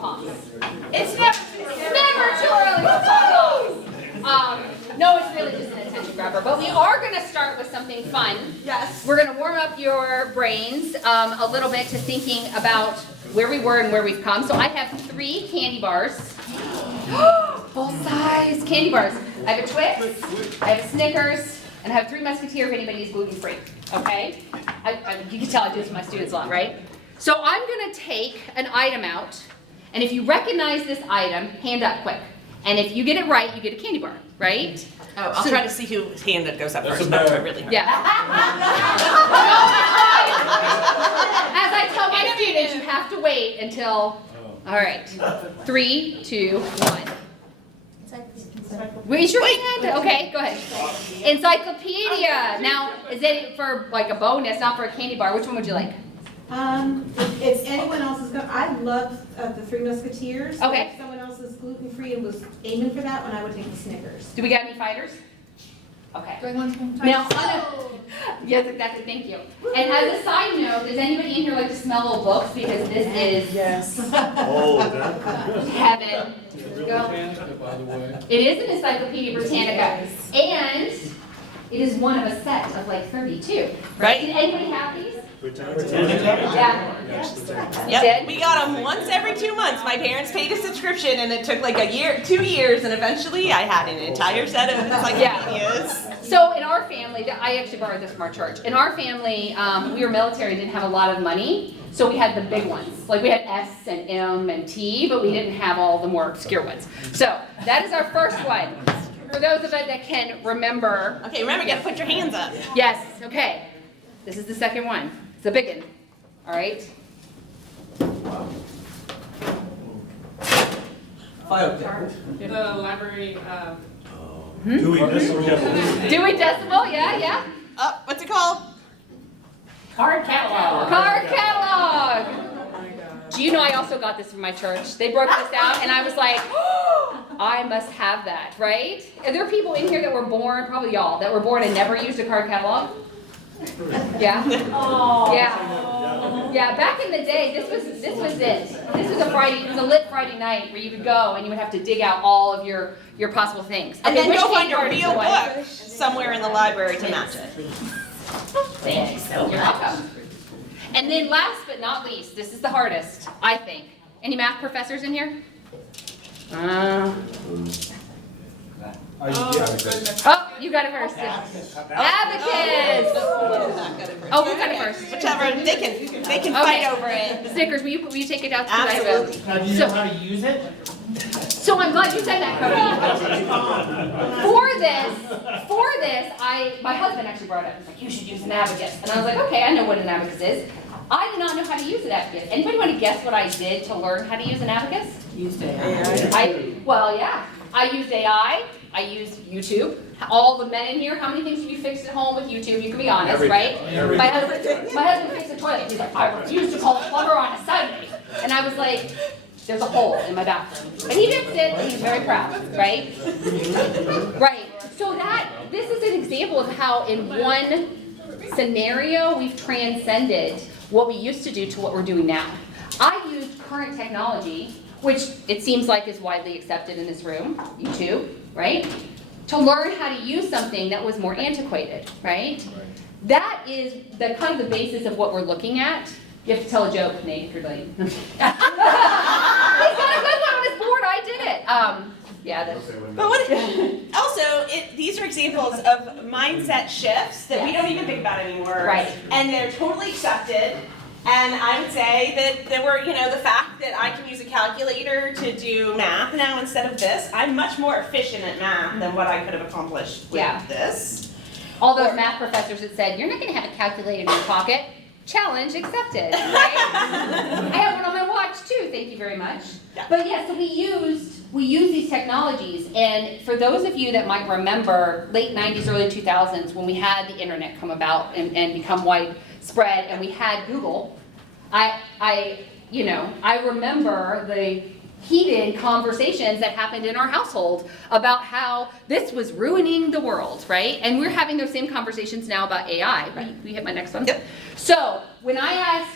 pom-poms. It's never too early for pom-poms. No, it's really just an attention grabber. But we are going to start with something fun. Yes. We're going to warm up your brains a little bit to thinking about where we were and where we've come. So I have 3 candy bars. Full-size candy bars. I have a Twix, I have a Snickers, and I have 3 Musketeer if anybody is gluten-free. Okay? You can tell I do this with my students a lot, right? So I'm going to take an item out, and if you recognize this item, hand up quick. And if you get it right, you get a candy bar, right? Oh, I'll try to see whose hand that goes up That's first. a bad- That's really hard. Yeah. As I tell my students, you have to wait until, all right, 3, 2, 1. Raise your hand. Okay, go ahead. Encyclopedia. Now, is it for like a bonus, not for a candy bar? Which one would you like? It's anyone else's. I love the 3 Musketeers. Okay. If someone else is gluten-free and was aiming for that one, I would take the Snickers. Do we got any fighters? Okay. Going on Now, yes, exactly. Thank you. And as a side note, does anybody in here like to smell old books? Because this is Oh, that. heaven. Go. By the way. It is an Encyclopedia Britannica, and it is one of a set of like 32. Right? Did anybody have these? Yeah. Yeah. You Yep. did? We got them once every 2 months. My parents paid a subscription, and it took like a year, 2 years, and eventually I had an entire set of encyclopedias. So in our family, I actually borrowed this from our church. In our family, we were military, didn't have a lot of money, so we had the big ones. Like we had S and M and T, but we didn't have all the more obscure ones. So that is our first one. For those of us that can remember. Okay, remember, you gotta put your hands up. Yes, okay. This is the second one. It's a big one. All right. The library, Dewey Decimal. Dewey Decimal, yeah. Oh, what's it called? Card catalog. Card catalog. Do you know I also got this from my church? They broke this out, and I was like, oh, I must have that, right? Are there people in here that were born, probably y'all, that were born and never used a card catalog? Yeah. Oh. Yeah. Yeah. Back in the day, this was it. This was a Friday. It was a lit Friday night where you would go and you would have to dig out all of your possible things. And then which go candy find a bar did you real want? book somewhere in the library to match it. Thank you so much. You're welcome. And then last but not least, this is the hardest, I think. Any math professors in here? Oh, you got it first. Abacus. Oh, who got it first? Whichever, they can fight over it. Snickers, will you take it out? Absolutely. Now, do you know how to use it? So I'm glad you said that, Cody. For this, my husband actually brought it up. He's like, you should use an abacus. And I was like, okay, I know what an abacus is. I did not know how to use an abacus. Anybody want to guess what I did to learn how to use an abacus? Used AI. I used AI. I used YouTube. All the men in here, how many things have you fixed at home with YouTube? You can be honest, right? My husband fixed the toilet. He's like, I refuse to call a plumber on a Sunday. And I was like, there's a hole in my bathroom. But he fixed it, and he's very proud, right? Right. So this is an example of how in one scenario we've transcended what we used to do to what we're doing now. I used current technology, which it seems like is widely accepted in this room, YouTube, right? To learn how to use something that was more antiquated, right? That is the kind of the basis of what we're looking at. You have to tell a joke, Nate, if you're like, he's got a good one on his board, I did it. Yeah, that's. But also, these are examples of mindset shifts that we don't even think about anymore. Right. And they're totally accepted. And I would say that there were, the fact that I can use a calculator to do math now instead of this. I'm much more efficient at math than what I could have accomplished with this. All those math professors that said, you're not going to have a calculator in your pocket. Challenge accepted, right? I have one on my watch too, thank you very much. Yeah. But yeah, so we use these technologies, and for those of you that might remember late 90s, early 2000s when we had the internet come about and become widespread and we had Google, I remember the heated conversations that happened in our household about how this was ruining the world, right? And we're having those same conversations now about AI, right? We hit my next one? Yep. So when I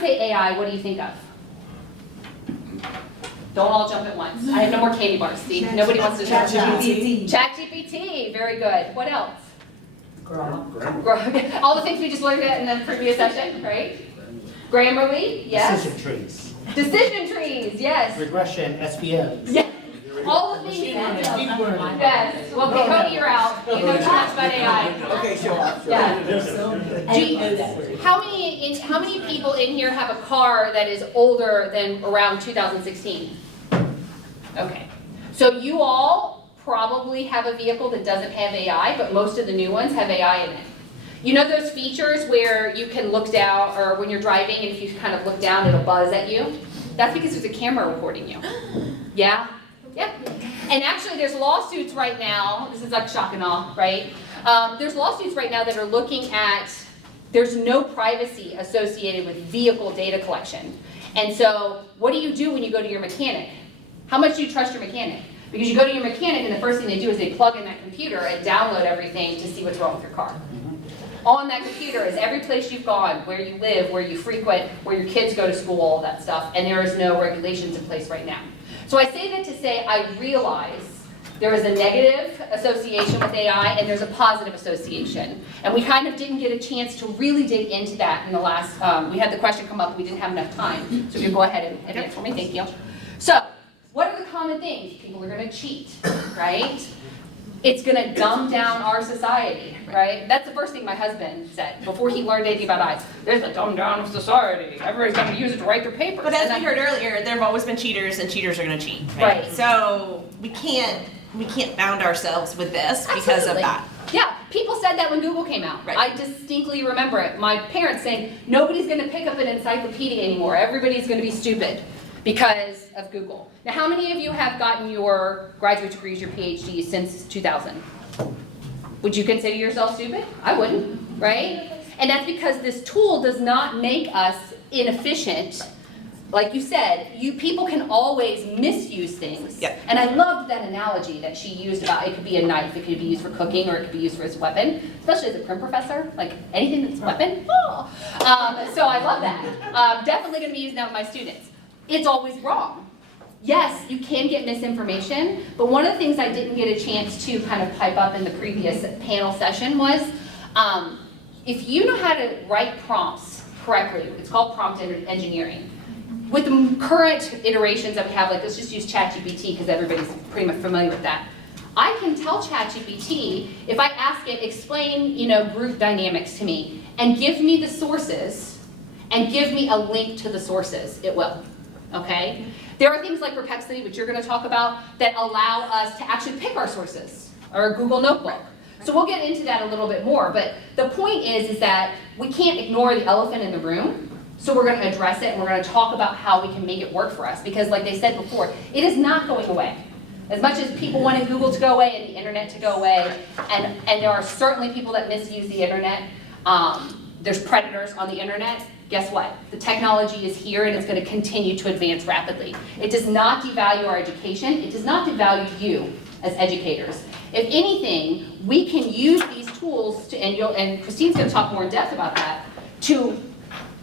say AI, what do you think of? Don't all jump at once. I have no more candy bars, see? Nobody wants to jump. ChatGPT, very good. What else? All the things we just learned in the previous session, right? Grammarly, yes. Decision trees, Decision trees, yes. regression, SVM. Yeah. All the things. Machine learning, deep learning. Yes. Well, okay, Cody, you're out. You know too much about AI. Okay, sure. Yeah. How many people in here have a car that is older than around 2016? Okay. So you all probably have a vehicle that doesn't have AI, but most of the new ones have AI in it. You know those features where you can look down, or when you're driving, and if you kind of look down, it'll buzz at you? That's because there's a camera recording you. Yeah? Yeah. And actually, there's lawsuits right now. This is like shock and awe, right? There's lawsuits right now that are looking at, there's no privacy associated with vehicle data collection. And so, what do you do when you go to your mechanic? How much do you trust your mechanic? Because you go to your mechanic and the first thing they do is they plug in that computer and download everything to see what's wrong with your car. On that computer is every place you've gone, where you live, where you frequent, where your kids go to school, all that stuff, and there is no regulations in place right now. So I say that to say I realize there is a negative association with AI and there's a positive association. And we kind of didn't get a chance to really dig into that in the last, we had the question come up, we didn't have enough time. So if you go ahead and answer me, thank you. So, what are the common things? People are gonna cheat, right? It's gonna dumb down our society, right? That's the first thing my husband said before he learned anything about eyes. There's a dumb down of society. Everybody's gonna use it to write their papers. But as we heard earlier, there have always been cheaters, and cheaters are going to cheat. Right. So we can't bound ourselves with this because Absolutely. of that. Yeah, people said that when Google came out. Right. I distinctly remember it. My parents saying, nobody's gonna pick up an encyclopedia anymore. Everybody's gonna be stupid because of Google. Now, how many of you have gotten your graduate degrees, your PhDs since 2000? Would you consider yourself stupid? I wouldn't, right? And that's because this tool does not make us inefficient. Like you said, people can always misuse things. Yep. And I loved that analogy that she used about it could be a knife, it could be used for cooking, or it could be used for as a weapon, especially as a prim professor, like anything that's a weapon. Oh. So I love that. Definitely gonna be using that with my students. It's always wrong. Yes, you can get misinformation, but one of the things I didn't get a chance to kind of pipe up in the previous panel session was, if you know how to write prompts correctly, it's called prompt engineering. With the current iterations that we have, like let's just use ChatGPT because everybody's pretty much familiar with that. I can tell ChatGPT, if I ask it, explain, group dynamics to me, and give me the sources, and give me a link to the sources, it will, okay? There are things like Perplexity, which you're gonna talk about, that allow us to actually pick our sources, or a Google Notebook. So we'll get into that a little bit more, but the point is that we can't ignore the elephant in the room. So we're going to address it and we're going to talk about how we can make it work for us. Because like they said before, it is not going away. As much as people wanted Google to go away and the internet to go away, and there are certainly people that misuse the internet, there's predators on the internet, guess what? The technology is here and it's going to continue to advance rapidly. It does not devalue our education. It does not devalue you as educators. If anything, we can use these tools to, and Christine's going to talk more in depth about that, to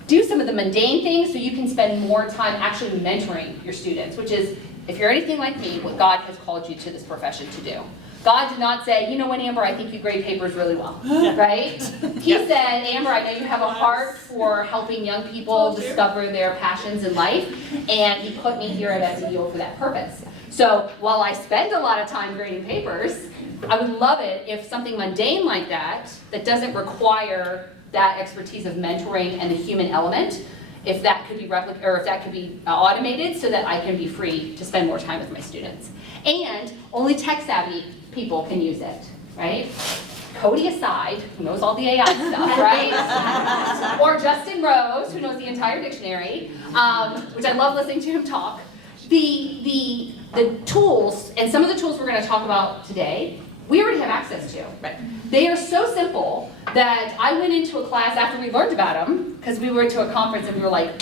do some of the mundane things so you can spend more time actually mentoring your students, which is, if you're anything like me, what God has called you to this profession to do. God did not say, you know what, Amber, I think you grade papers really well, right? He said, Amber, I know you have a heart for helping young people discover their passions in life, and he put me here at SEO for that purpose. So while I spend a lot of time grading papers, I would love it if something mundane like that doesn't require that expertise of mentoring and the human element, if that could be automated so that I can be free to spend more time with my students. And only tech-savvy people can use it, right? Cody aside, who knows all the AI stuff, right? Or Justin Rose, who knows the entire dictionary, which I love listening to him talk. The tools, and some of the tools we're going to talk about today, we already have access to. Right. They are so simple that I went into a class after we learned about them, because we went to a conference and we were like,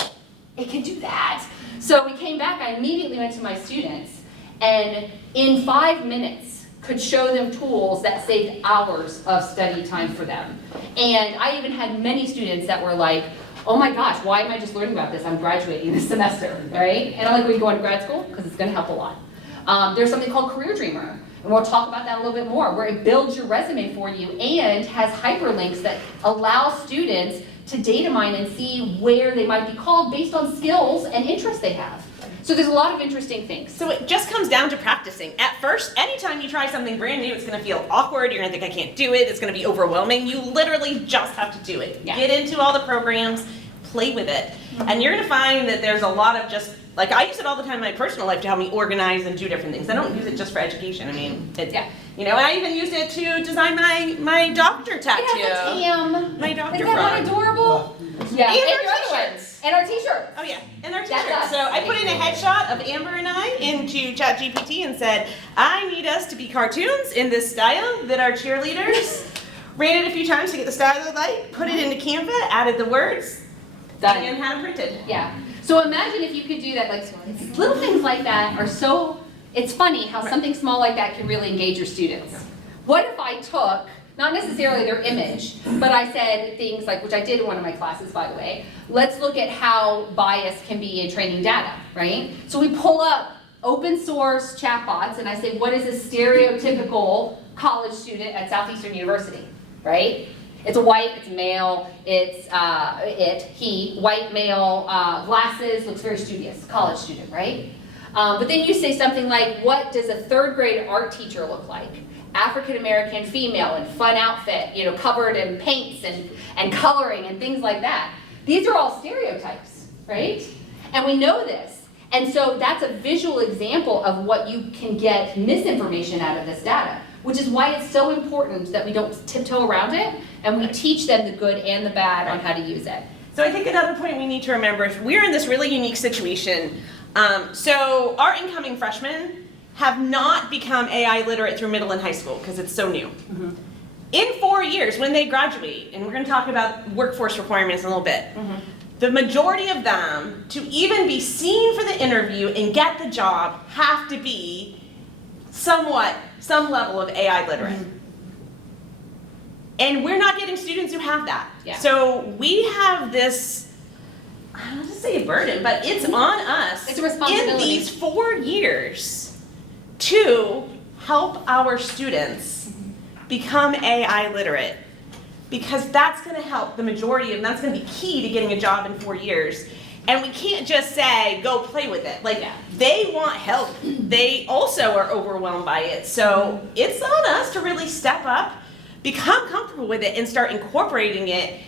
it can do that. So we came back, I immediately went to my students, and in 5 minutes could show them tools that saved hours of study time for them. And I even had many students that were like, oh my gosh, why am I just learning about this? I'm graduating this semester, right? And I'm like, we go into grad school because it's going to help a lot. There's something called Career Dreamer, and we'll talk about that a little bit more, where it builds your resume for you and has hyperlinks that allow students to data mine and see where they might be called based on skills and interests they have. So there's a lot of interesting things. So it just comes down to practicing. At first, anytime you try something brand new, it's gonna feel awkward, you're gonna think I can't do it, it's gonna be overwhelming. You literally just have to do it. Yeah. Get into all the programs, play with it. And you're gonna find that there's a lot of just, like I use it all the time in my personal life to help me organize and do different things. I don't use it just for education. I mean, it's, Yeah. you know, I even used it to design my doctor tattoo. It has a tam. My doctor Isn't that frog. one adorable? Yeah, And and our your other t-shirts. ones. And our t-shirts. Oh yeah, and our That's t-shirts. us. So I put in a headshot of Amber and I into ChatGPT and said, I need us to be cartoons in this style that our cheerleaders ran it a few times to get the style they like, put it into Canva, added the words, Done. and had them printed. Yeah. So imagine if you could do that, like it's little things like that are so, it's funny how something small like that can really engage your students. What if I took, not necessarily their image, but I said things like, which I did in one of my classes, by the way, let's look at how bias can be in training data, right? So we pull up open source chatbots and I say, what is a stereotypical college student at Southeastern University, right? It's a white, it's male, it's he, white male, glasses, looks very studious, college student, right? But then you say something like, what does a third grade art teacher look like? African American female in fun outfit, you know, covered in paints and coloring and things like that. These are all stereotypes, right? And we know this. And so that's a visual example of what you can get misinformation out of this data, which is why it's so important that we don't tiptoe around it and we teach them the good and the bad on how to use it. So I think another point we need to remember is we're in this really unique situation. So our incoming freshmen have not become AI literate through middle and high school because it's so new. Mm-hmm. In 4 years, when they graduate, and we're going to talk about workforce requirements in a little bit, Mm-hmm. the majority of them, to even be seen for the interview and get the job, have to be some level of AI literate. Mm-hmm. And we're not getting students who have that. Yeah. So we have this, I don't want to say a burden, but it's on us It's a responsibility. in these 4 years to help our students become AI literate. Because that's going to help the majority of them. That's going to be key to getting a job in 4 years. And we can't just say, go play with it. Like, they want help. They also are overwhelmed by it. So it's on us to really step up, become comfortable with it, and start incorporating it.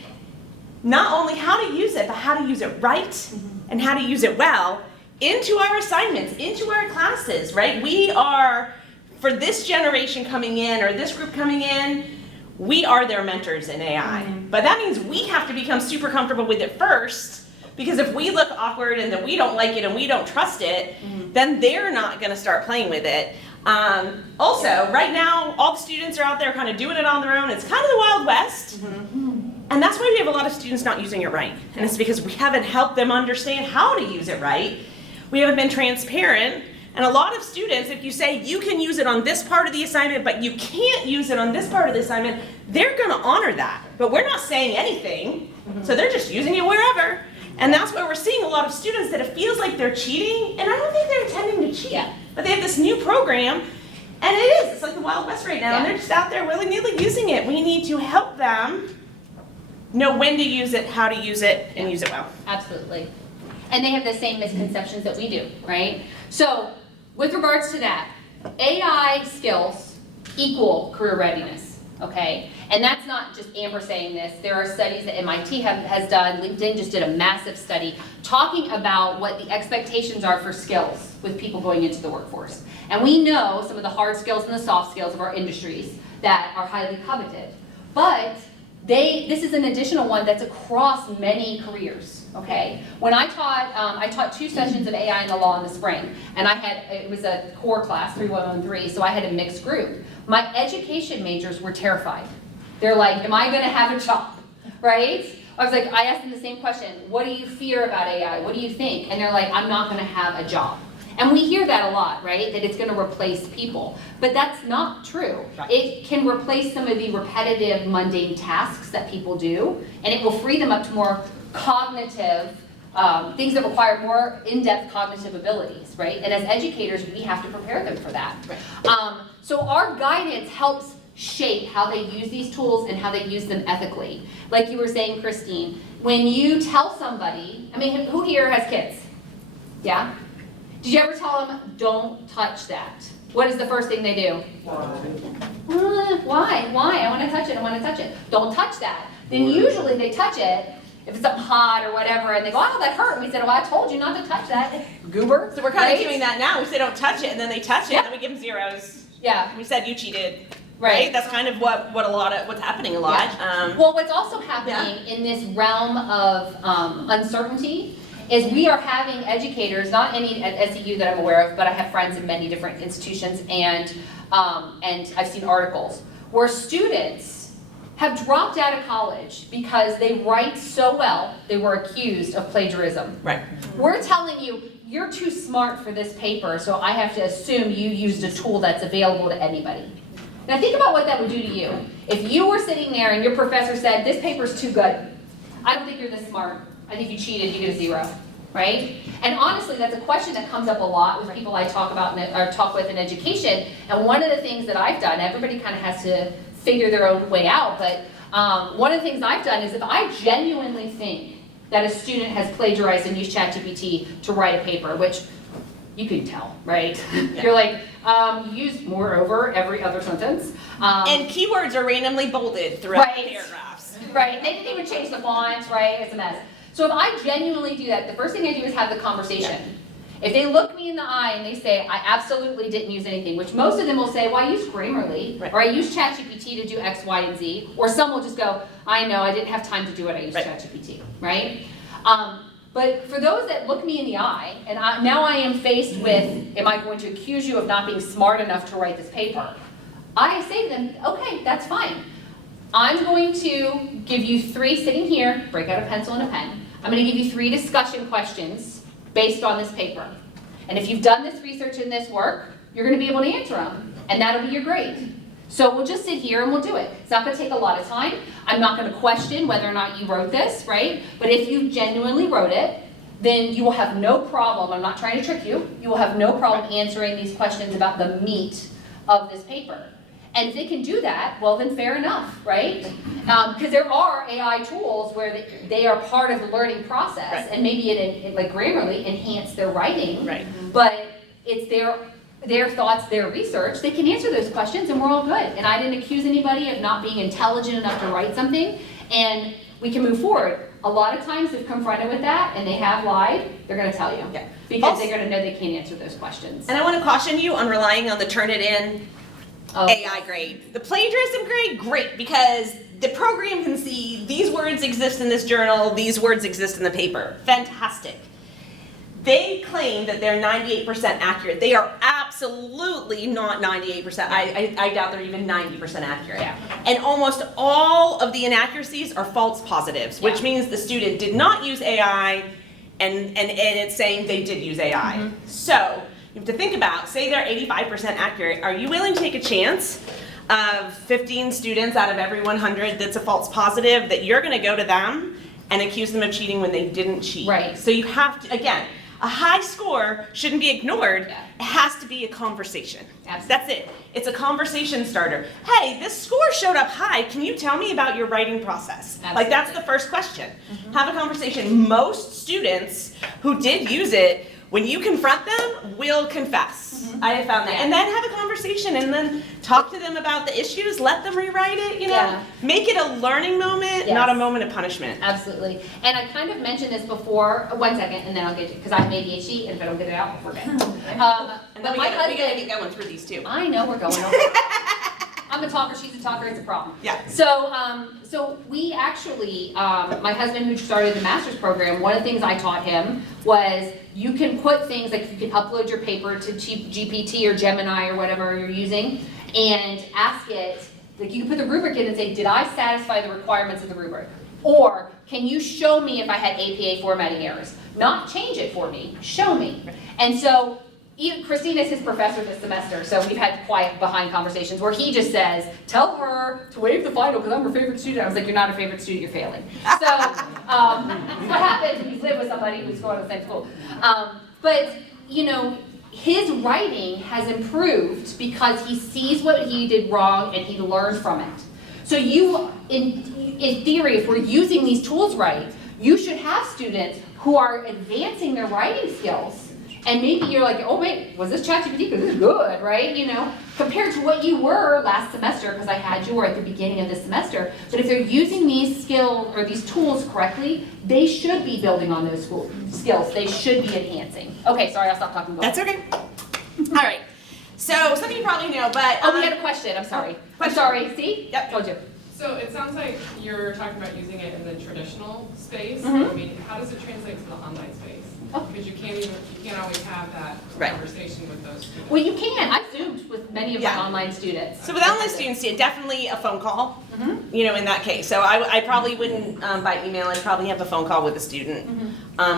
Not only how to use it, but how to use it right and how to use it well into our assignments, into our classes, right? We are, for this generation coming in, or this group coming in, we are their mentors in AI. But that means we have to become super comfortable with it first, because if we look awkward and that we don't like it and we don't trust it, then they're not gonna start playing with it. Also, right now, all the students are out there kind of doing it on their own. It's kind of the Wild West. And that's why we have a lot of students not using it right. And it's because we haven't helped them understand how to use it right. We haven't been transparent. And a lot of students, if you say you can use it on this part of the assignment, but you can't use it on this part of the assignment, they're gonna honor that. But we're not saying anything, so they're just using it wherever. And that's why we're seeing a lot of students that it feels like they're cheating, and I don't think they're intending to cheat. But they have this new program, and it's like the Wild West right now, and they're just out there willy-nilly using it. We need to help them know when to use it, how to use it, and use it well. Absolutely. And they have the same misconceptions that we do, right? So, with regards to that, AI skills equal career readiness, okay? And that's not just Amber saying this. There are studies that MIT has done. LinkedIn just did a massive study talking about what the expectations are for skills with people going into the workforce. And we know some of the hard skills and the soft skills of our industries that are highly coveted. But this is an additional one that's across many careers, okay? When I taught 2 sessions of AI in the law in the spring, and it was a core class, 3113, so I had a mixed group. My education majors were terrified. They're like, am I gonna have a job, right? I asked them the same question, what do you fear about AI? What do you think? And they're like, I'm not gonna have a job. And we hear that a lot, right? That it's gonna replace people. But that's not true. Right. It can replace some of the repetitive, mundane tasks that people do, and it will free them up to more cognitive, things that require more in-depth cognitive abilities, right? And as educators, we have to prepare them for that. So our guidance helps shape how they use these tools and how they use them ethically. Like you were saying, Christine, when you tell somebody, I mean, who here has kids? Yeah? Did you ever tell them, don't touch that? What is the first thing they do? Why? Why? I want to touch it. I want to touch it. Don't touch that. Then usually they touch it if it's something hot or whatever, and they go, oh, that hurt. And we said, well, I told you not to touch that, goober. So we're kind of doing that now. We say don't touch it, and then they touch it, and then we give them zeros. Yeah. We said you cheated. Right. That's kind of what's happening a lot. Well, what's also happening in this realm of uncertainty is we are having educators, not any at SEU that I'm aware of, but I have friends in many different institutions, and I've seen articles where students have dropped out of college because they write so well they were accused of plagiarism. Right. We're telling you, you're too smart for this paper, so I have to assume you used a tool that's available to anybody. Now think about what that would do to you. If you were sitting there and your professor said, this paper's too good, I don't think you're this smart, I think you cheated, you get a 0, right? And honestly, that's a question that comes up a lot with people I talk about or talk with in education, and one of the things that I've done, everybody kind of has to figure their own way out, but one of the things I've done is if I genuinely think that a student has plagiarized and used ChatGPT to write a paper, which you can tell, right? Yeah. You're like, you used moreover every other sentence. And keywords are randomly bolded throughout the paragraphs. Right, they didn't even change the font, right? It's a mess. So if I genuinely do that, the first thing I do is have the conversation. Yeah. If they look me in the eye and they say, I absolutely didn't use anything, which most of them will say, well, I used Grammarly, or I used ChatGPT to do X, Y, and Z, or some will just go, I know, I didn't have time to do it, I used ChatGPT, right? But for those that look me in the eye, and now I am faced with, am I going to accuse you of not being smart enough to write this paper? I say to them, okay, that's fine. I'm going to give you 3, sitting here, break out a pencil and a pen. I'm going to give you 3 discussion questions based on this paper. And if you've done this research and this work, you're going to be able to answer them, and that'll be your grade. So we'll just sit here and we'll do it. It's not going to take a lot of time. I'm not going to question whether or not you wrote this, right? But if you genuinely wrote it, then you will have no problem, I'm not trying to trick you, you will have no problem answering these questions about the meat of this paper. And if they can do that, well then fair enough, right? Because there are AI tools where they are part of the learning process, and maybe it like Grammarly, enhance their writing, but it's their thoughts, their research, they can answer those questions and we're all good. And I didn't accuse anybody of not being intelligent enough to write something, and we can move forward. A lot of times if confronted with that and they have lied, they're going to tell you. Yeah. Because they're going to know they can't answer those questions. And I want to caution you on relying on the Turnitin AI grade. The plagiarism grade, great, because the program can see these words exist in this journal, these words exist in the paper. Fantastic. They claim that they're 98% accurate. They are absolutely not 98%. I doubt they're even 90% accurate. Yeah. And almost all of the inaccuracies are false positives, which means the student did not use AI, and it's saying they did use AI. Mm-hmm. So you have to think about, say they're 85% accurate, are you willing to take a chance of 15 students out of every 100 that's a false positive, that you're going to go to them and accuse them of cheating when they didn't cheat? Right. So you have to, again, a high score shouldn't be ignored. Yeah. It has to be a conversation. Absolutely. That's it. It's a conversation starter. Hey, this score showed up high. Can you tell me about your writing process? Absolutely. Like, that's the first question. Mm-hmm. Have a conversation. Most students who did use it, when you confront them, will confess. Mm-hmm. I have found that. Yeah. And then have a conversation and then talk to them about the issues, let them rewrite it, you know. Yeah. Make it a learning moment, not a moment of punishment. Absolutely. And I kind of mentioned this before, 1 second, and then I'll get you, because I have ADHD, and if I don't get it out, I'll forget. And but we gotta get going through these too. I know we're going over. I'm a talker, she's a talker, it's a problem. Yeah. So we actually, my husband who started the master's program, one of the things I taught him was you can put things, like you can upload your paper to GPT or Gemini or whatever you're using, and ask it, like you can put the rubric in and say, did I satisfy the requirements of the rubric? Or can you show me if I had APA formatting errors? Not change it for me, show me. And so even Christina's his professor this semester, so we've had quiet behind conversations where he just says, tell her to waive the final because I'm her favorite student. I was like, you're not a favorite student, you're failing. So, what happens when you live with somebody who's going to the same school? But, you know, his writing has improved because he sees what he did wrong and he learns from it. So you, in theory, if we're using these tools right, you should have students who are advancing their writing skills. And maybe you're like, oh wait, was this ChatGPT? Because this is good, right? You know, compared to what you were last semester, because I had you at the beginning of this semester. But if they're using these skills or these tools correctly, they should be building on those skills. They should be enhancing. Okay, sorry, I'll stop talking. That's okay. All right. So something you probably know, but we had a question. I'm sorry. I'm sorry. See? Yep. Told you. So it sounds like you're talking about using it in the traditional space. Mhm. I mean, how does it translate to the online space? Oh. Because you can't always have that Right. conversation with those students. Well, you can. I've Zoomed with many of my Yeah. online students. So with online students, yeah, definitely a phone call, Mhm. you know, in that case. So I probably wouldn't, by email, I'd probably have a phone call with a student,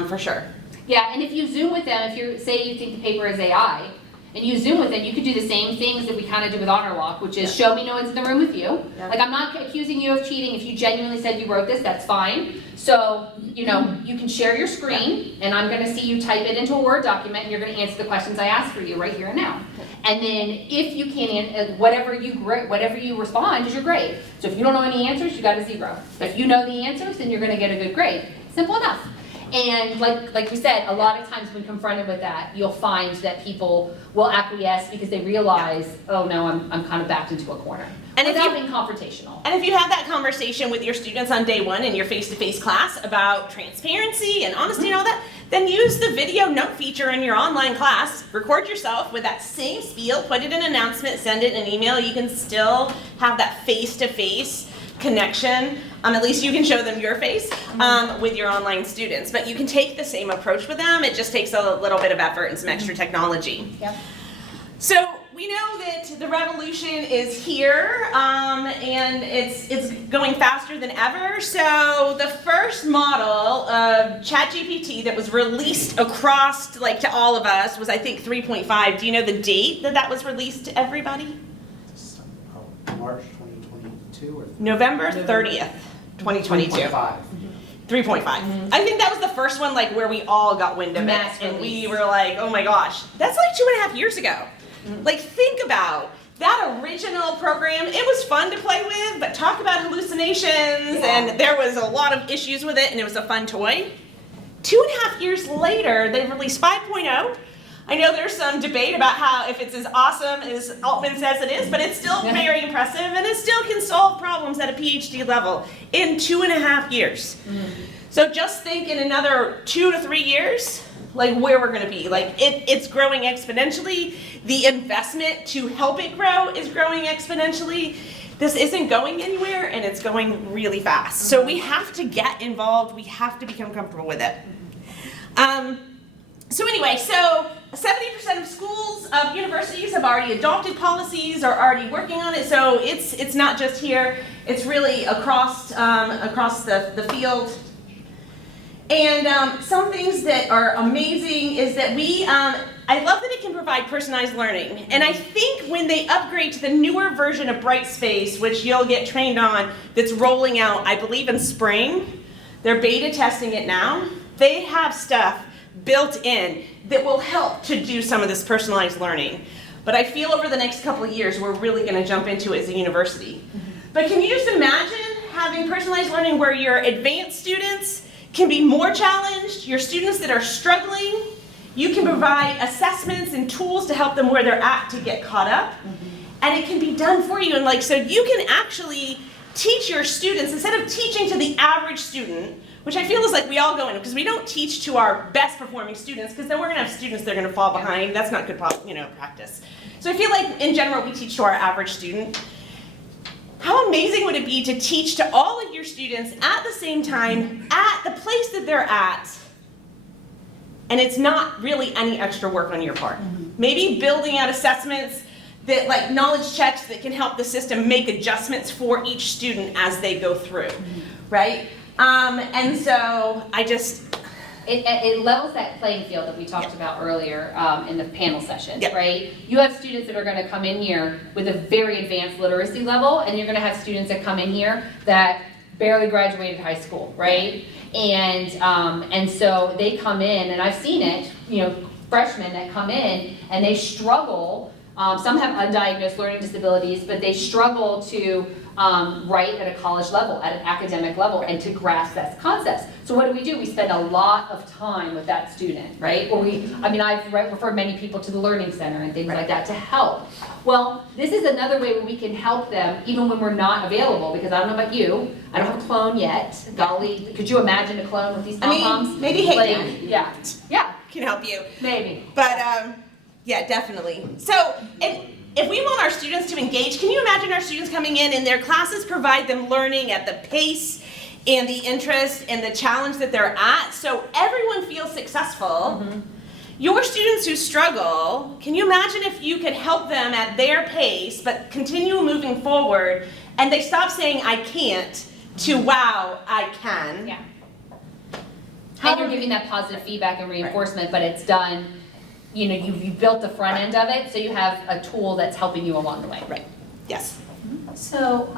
for sure. Yeah, and if you Zoom with them, if you say you think the paper is AI, and you Zoom with them, you could do the same things that we kind of do with Honor Walk, which is show me no one's in the room with you. Yeah. Like, I'm not accusing you of cheating. If you genuinely said you wrote this, that's fine. So, you know, you can share your screen, and I'm going to see you type it into a Word document, and you're going to answer the questions I ask for you right here and now. And then if you can, whatever you respond is your grade. So if you don't know any answers, you got a 0. But if you know the answers, then you're going to get a good grade. Simple enough. And like we said, a lot of times when confronted with that, you'll find that people will acquiesce because they realize, oh no, I'm kind of backed into a corner. And if without you- being confrontational. And if you have that conversation with your students on day one in your face-to-face class about transparency and honesty and all that, then use the video note feature in your online class, record yourself with that same spiel, put it in an announcement, send it in an email. You can still have that face-to-face connection. At least you can show them your face with your online students. But you can take the same approach with them. It just takes a little bit of effort and some extra technology. Yep. So we know that the revolution is here, and it's going faster than ever. So the first model of ChatGPT that was released across, like, to all of us was, I think, 3.5. Do you know the date that that was released to everybody? March 2022 or November 30th, 2022. 3.5. 3.5. I think that was the first one, like, where we all got wind of it, Mass and we release. were like, oh my gosh, that's like 2.5 years ago. Like, think about that original program. It was fun to play with, but talk about hallucinations, and there was a lot of issues with it, and it was a fun toy. 2.5 years later, they released 5.0. I know there's some debate about how if it's as awesome as Altman says it is, but it's still very impressive, and it still can solve problems at a PhD level in 2.5 years. So just think in another 2 to 3 years, like, where we're gonna be. Like, it's growing exponentially. The investment to help it grow is growing exponentially. This isn't going anywhere, and it's going really fast. So we have to get involved. We have to become comfortable with it. So anyway, so 70% of schools, of universities have already adopted policies, are already working on it. So it's not just here, it's really across the field. And some things that are amazing is that I love that it can provide personalized learning. And I think when they upgrade to the newer version of Brightspace, which you'll get trained on, that's rolling out, I believe, in spring, they're beta testing it now, they have stuff built in that will help to do some of this personalized learning. But I feel over the next couple of years, we're really gonna jump into it as a university. But can you just imagine having personalized learning where your advanced students can be more challenged, your students that are struggling, you can provide assessments and tools to help them where they're at to get caught up, and it can be done for you. And like, so you can actually teach your students, instead of teaching to the average student, which I feel is like we all go in, because we don't teach to our best performing students, because then we're gonna have students that are gonna fall behind. That's not good, practice. So I feel like in general we teach to our average student. How amazing would it be to teach to all of your students at the same time, at the place that they're at, and it's not really any extra work on your part. Maybe building out assessments that, like, knowledge checks that can help the system make adjustments for each student as they go through, right? And so it levels that playing field that we talked about earlier in the panel session, Yeah. right? You have students that are gonna come in here with a very advanced literacy level, and you're gonna have students that come in here that barely graduated high school, right? And so they come in, and I've seen it, you know, freshmen that come in and they struggle. Some have undiagnosed learning disabilities, but they struggle to write at a college level, at an academic level, and to grasp that concepts. So what do? We spend a lot of time with that student, right? Or I've referred many people to the Learning Center and things like that to help. Well, this is another way where we can help them even when we're not available, because I don't know about you, I don't have a clone yet. Golly, could you imagine a clone with these pom-poms? Maybe Hayden Yeah, can help you. maybe. But yeah, definitely. So, and if we want our students to engage, can you imagine our students coming in and their classes provide them learning at the pace and the interest and the challenge that they're at, so everyone feels successful? Mm-hmm. Your students who struggle, can you imagine if you could help them at their pace but continue moving forward, and they stop saying I can't to wow, I can? Yeah. And you're giving that positive feedback and reinforcement, but it's done, you know, you've built the front end of it, so you have a tool that's helping you along the way. Right. Yes. So,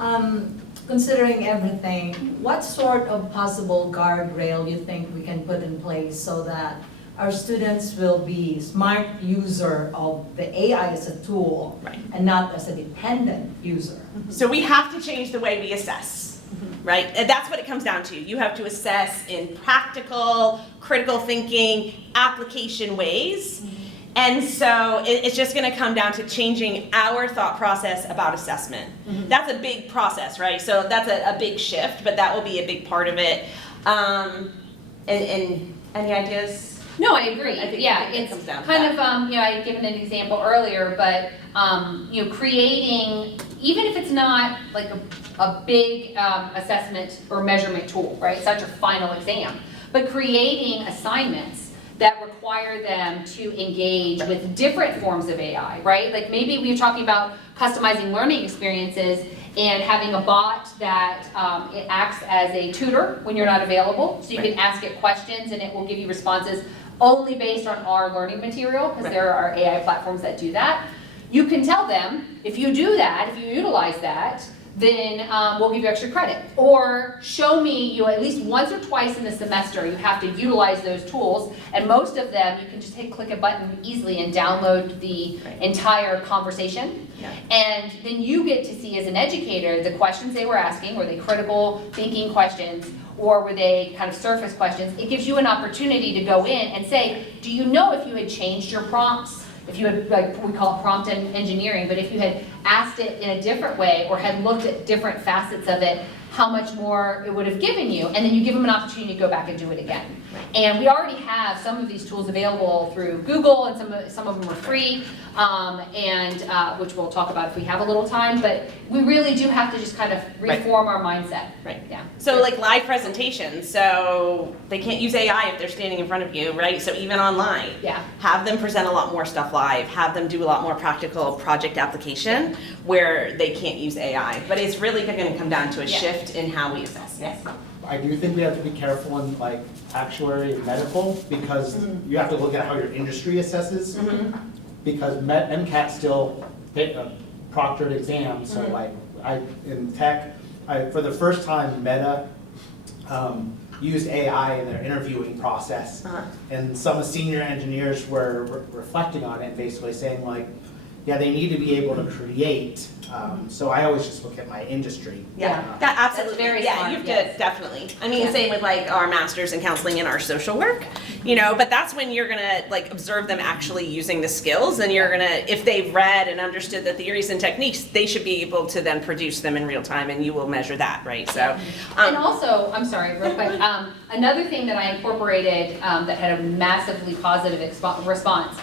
considering everything, what sort of possible guardrail you think we can put in place so that our students will be smart user of the AI as a tool, Right. and not as a dependent user? So we have to change the way we assess, right? And that's what it comes down to. You have to assess in practical, critical thinking, application ways. And so it's just going to come down to changing our thought process about assessment. That's a big process, right? So that's a big shift, but that will be a big part of it. And any ideas? No, I agree. I think Yeah, it it's comes down to kind that. of, you know, I had given an example earlier, but, you know, creating, even if it's not like a big assessment or measurement tool, right? It's not your final exam, but creating assignments that require them to engage with different forms of AI, right? Like maybe we were talking about customizing learning experiences and having a bot that it acts as a tutor when you're not available. So you can ask it questions and it will give you responses only based on our learning material, because there are AI platforms that do that. You can tell them, if you do that, if you utilize that, then we'll give you extra credit. Or show me, you know, at least once or twice in the semester, you have to utilize those tools, and most of them, you can just click a button easily and download the entire conversation. Yeah. And then you get to see as an educator the questions they were asking. Were they critical thinking questions, or were they kind of surface questions? It gives you an opportunity to go in and say, do you know if you had changed your prompts? If you had, like we call it prompt engineering, but if you had asked it in a different way or had looked at different facets of it, how much more it would have given you, and then you give them an opportunity to go back and do it again. And we already have some of these tools available through Google, and some of them are free, which we'll talk about if we have a little time, but we really do have to just kind of reform our mindset. Right. Yeah. So like live presentations, so they can't use AI if they're standing in front of you, right? So even online, Yeah. have them present a lot more stuff live, have them do a lot more practical project application where they can't use AI. But it's really going to come down to a shift in how we assess. Yes. I do think we have to be careful in like actuary and medical, because you have to look at how your industry assesses. Because MCAT still proctored exams, so like in tech, for the first time Meta used AI in their interviewing process, and some senior engineers were reflecting on it and basically saying like, yeah, they need to be able to create. So I always just look at my industry. Yeah, that absolutely. That's very yeah, smart, you have yes. to definitely. I mean, Yeah. same with like our masters in counseling and our social work, you know. But that's when you're gonna like observe them actually using the skills, and you're gonna, if they've read and understood the theories and techniques, they should be able to then produce them in real time, and you will measure that, right? So, And also, I'm sorry, real quick, another thing that I incorporated that had a massively positive response.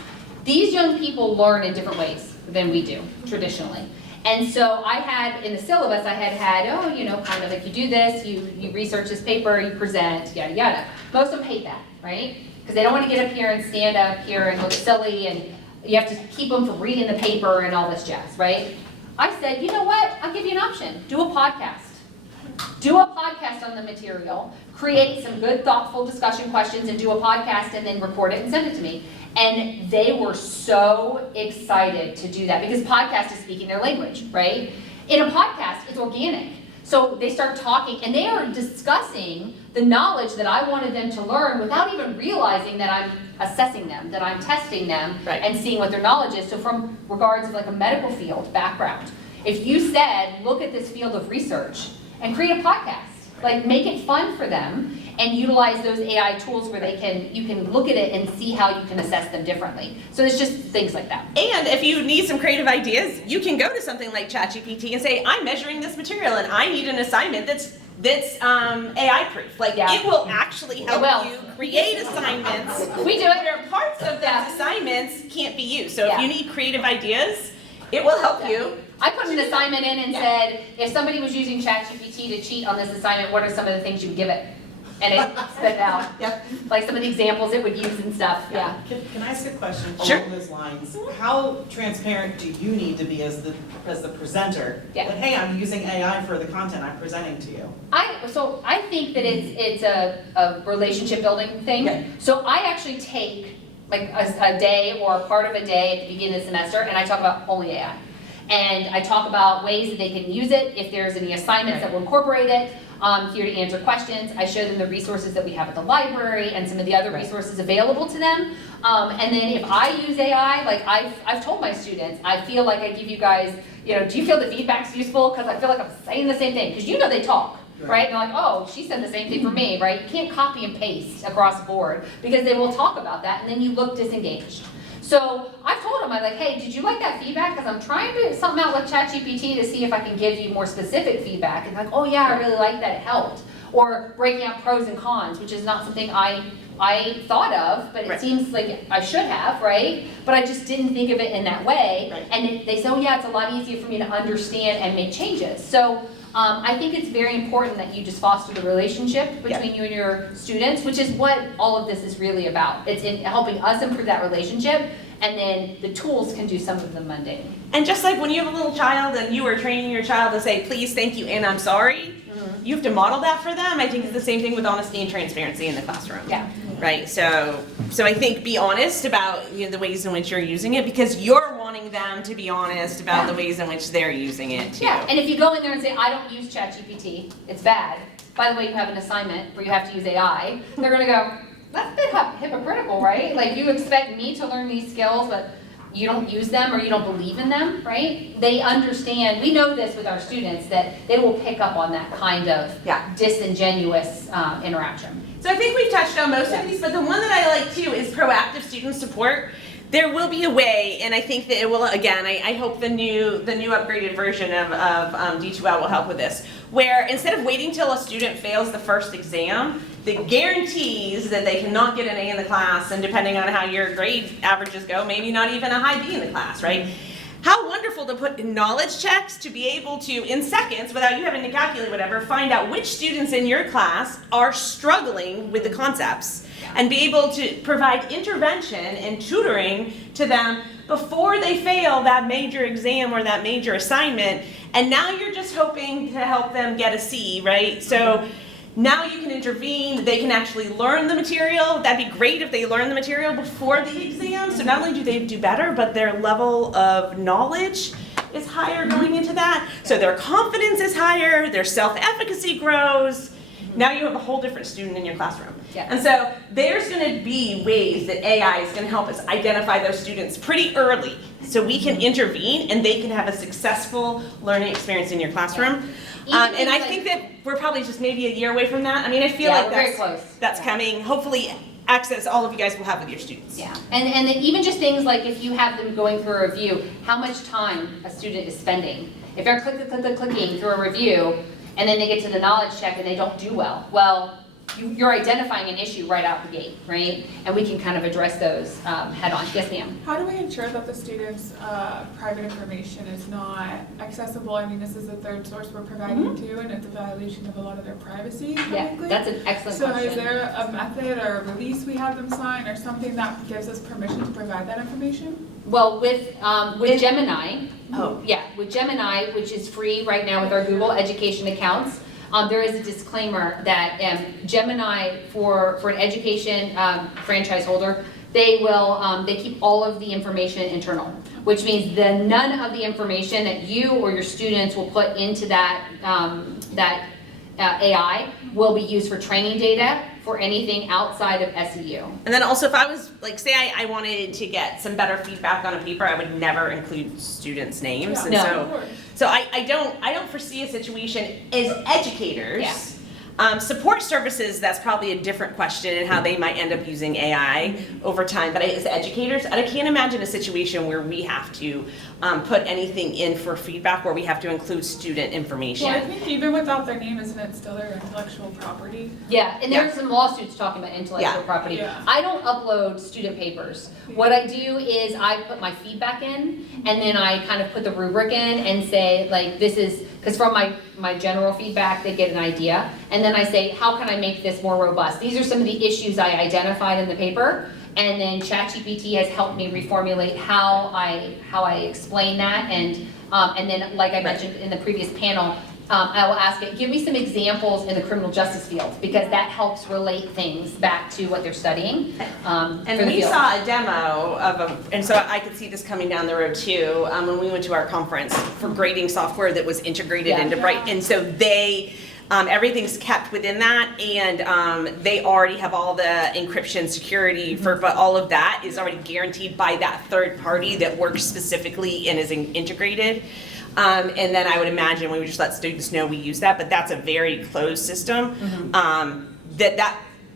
These young people learn in different ways than we do traditionally. And so I had, in the syllabus, I had, oh, you know, kind of like you do this, you research this paper, you present, yada, yada. Most of them hate that, right? Because they don't want to get up here and stand up here and look silly, and you have to keep them from reading the paper and all this jazz, right? I said, you know what, I'll give you an option. Do a podcast. do a podcast on the material, create some good, thoughtful discussion questions, and do a podcast, and then record it and send it to me. And they were so excited to do that because podcast is speaking their language, right? In a podcast, it's organic. So they start talking and they are discussing the knowledge that I wanted them to learn without even realizing that I'm assessing them, that I'm testing them, Right. and seeing what their knowledge is. So from regards of like a medical field background, if you said, look at this field of research and create a podcast, like make it fun for them and utilize those AI tools where you can look at it and see how you can assess them differently. So it's just things like that. And if you need some creative ideas, you can go to something like ChatGPT and say, I'm measuring this material and I need an assignment that's AI proof. Like Yeah. it will actually help will. you create assignments We do it. where parts of those assignments can't be used. So Yeah. if you need creative ideas, it will help you. I put an assignment in and said, if somebody was using ChatGPT to cheat on this assignment, what are some of the things you would give it? And it spit it out. Yep. Like some of the examples it would use and stuff, yeah. Can I ask a question Sure. along those lines? How transparent do you need to be as the presenter? Yeah. Like, hey, I'm using AI for the content I'm presenting to you. So I think that it's a relationship building thing. Yeah. So I actually take like a day or a part of a day at the beginning of the semester and I talk about only AI. And I talk about ways that they can use it, if there's any assignments that will incorporate it, here to answer questions. I show them the resources that we have at the library and some of the other resources available to them. And then if I use AI, like I've told my students, I feel like I give you guys, do you feel the feedback's useful? Because I feel like I'm saying the same thing, because they talk. Right? They're like, oh, she said the same thing for me, right? You can't copy and paste across the board because they will talk about that and then you look disengaged. So I've told them, I'm like, hey, did you like that feedback? Because I'm trying to do something out with ChatGPT to see if I can give you more specific feedback. And like, oh yeah, I really like that, it helped. Or breaking out pros and cons, which is not something I thought of, but it Right. seems like I should have, right? But I just didn't think of it in that way. Right. And they say, oh yeah, it's a lot easier for me to understand and make changes. So I think it's very important that you just foster the relationship between you and your students, which is what all of this is really about. It's in helping us improve that relationship, and then the tools can do some of the mundane. And just like when you have a little child and you are training your child to say, please, thank you, and I'm sorry, you have to model that for them. I think it's the same thing with honesty and transparency in the classroom. Yeah. Right, so I think be honest about the ways in which you're using it, because you're wanting them to be honest about the ways in which they're using it too. Yeah, and if you go in there and say, I don't use ChatGPT, it's bad. By the way, you have an assignment where you have to use AI, they're gonna go, that's a bit hypocritical, right? Like you expect me to learn these skills, but you don't use them or you don't believe in them, right? They understand, we know this with our students, that they will pick up on that kind of disingenuous interaction. So I think we've touched on most of these, but the one that I like too is proactive student support. There will be a way, and I think that it will, again, I hope the new upgraded version of D2L will help with this, where instead of waiting till a student fails the first exam, that guarantees that they cannot get an A in the class, and depending on how your grade averages go, maybe not even a high B in the class, right? How wonderful to put in knowledge checks to be able to, in seconds, without you having to calculate whatever, find out which students in your class are struggling with the concepts and be able to provide intervention and tutoring to them before they fail that major exam or that major assignment. And now you're just hoping to help them get a C, right? So now you can intervene, they can actually learn the material. That'd be great if they learn the material before the exam. So not only do they do better, but their level of knowledge is higher going into that. So their confidence is higher, their self-efficacy grows. Now you have a whole different student in your classroom. Yeah. And so there's gonna be ways that AI is gonna help us identify those students pretty early so we can intervene and they can have a successful learning experience in your classroom. And I think that we're probably just maybe a year away from that. I mean, I feel like we're very close. That's coming. Hopefully, access all of you guys will have with your students. Yeah, and then even just things like if you have them going through a review, how much time a student is spending. If they're clicking through a review, and then they get to the knowledge check and they don't do well, you're identifying an issue right out the gate, right? And we can kind of address those head on. Yes, ma'am? How do we ensure that the students' private information is not accessible? I mean, this is the third source we're providing to, and it's a violation of a lot of their privacy, Yeah, frankly. that's an excellent So question. is there a method or a release we have them sign, or something that gives us permission to provide that information? Well, with Gemini, with Gemini, which is free right now with our Google Education accounts, there is a disclaimer that Gemini, for an education franchise holder, they will, they keep all of the information internal, which means that none of the information that you or your students will put into that, AI will be used for training data for anything outside of SEU. And then also if I was, like, say I wanted to get some better feedback on a paper, I would never include students' names. And No. so I don't foresee a situation as educators. Yeah. Support services, that's probably a different question and how they might end up using AI over time. But as educators, I can't imagine a situation where we have to put anything in for feedback where we have to include student information. Well, I think even without their name, isn't it still their intellectual property? Yeah, and there's some lawsuits talking about intellectual property. Yeah. I don't upload student papers. What I do is I put my feedback in, and then I kind of put the rubric in and say, like, this is, because from my general feedback, they get an idea. And then I say, how can I make this more robust? These are some of the issues I identified in the paper. And then ChatGPT has helped me reformulate how I explain that. And then, like I mentioned in the previous panel, I will ask it, give me some examples in the criminal justice field, because that helps relate things back to what they're studying. And we saw a demo of and so I could see this coming down the road too, when we went to our conference for grading software that was integrated into Bright. And so they, everything's kept within that, and they already have all the encryption security but all of that is already guaranteed by that third party that works specifically and is integrated. And then I would imagine we would just let students know we use that, but that's a very closed system.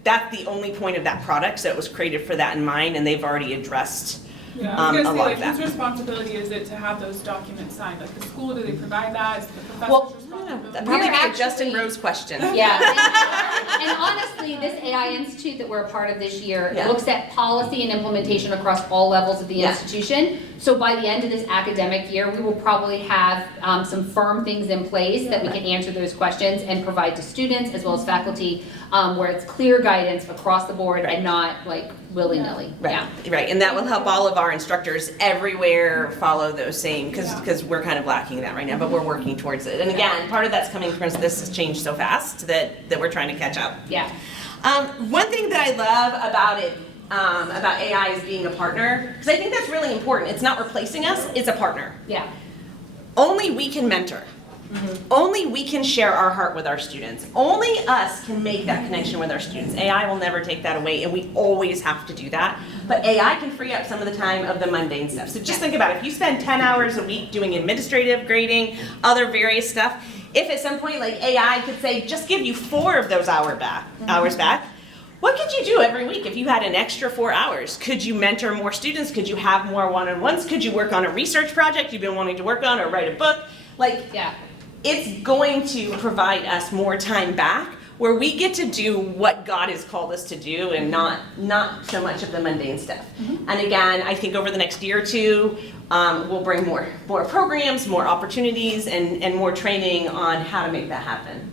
That's the only point of that product, so it was created for that in mind, and they've already addressed Yeah, I was a gonna lot say, of like, that. whose responsibility is it to have those documents signed? Like, the school, do they provide that? Is it the professor's Well, responsibility? That'd probably be a We're Justin actually- Rose question. Yeah, and honestly, this AI Institute that we're a part of this year Yeah. looks at policy and implementation across all levels of the Yeah. institution. So by the end of this academic year, we will probably have some firm things in place that we can answer those questions and provide to students as well as faculty, where it's clear guidance across the board and not like willy-nilly. Right, right, and that will help all of our instructors everywhere follow those same, because we're kind of lacking that right now, but we're working towards it. And again, part of that's coming from this has changed so fast that we're trying to catch up. Yeah. One thing that I love about it, about AI is being a partner, because I think that's really important. It's not replacing us, it's a partner. Yeah. Only we can mentor. Only we can share our heart with our students. Only us can make that connection with our students. AI will never take that away, and we always have to do that. But AI can free up some of the time of the mundane stuff. So just think about it. If you spend 10 hours a week doing administrative, grading, other various stuff, if at some point like AI could say, just give you 4 of those hours back, what could you do every week if you had an extra 4 hours? Could you mentor more students? Could you have more one-on-ones? Could you work on a research project you've been wanting to work on, or write a book? Like, Yeah. it's going to provide us more time back where we get to do what God has called us to do and not so much of the mundane stuff. And again, I think over the next year or two, we'll bring more programs, more opportunities, and more training on how to make that happen.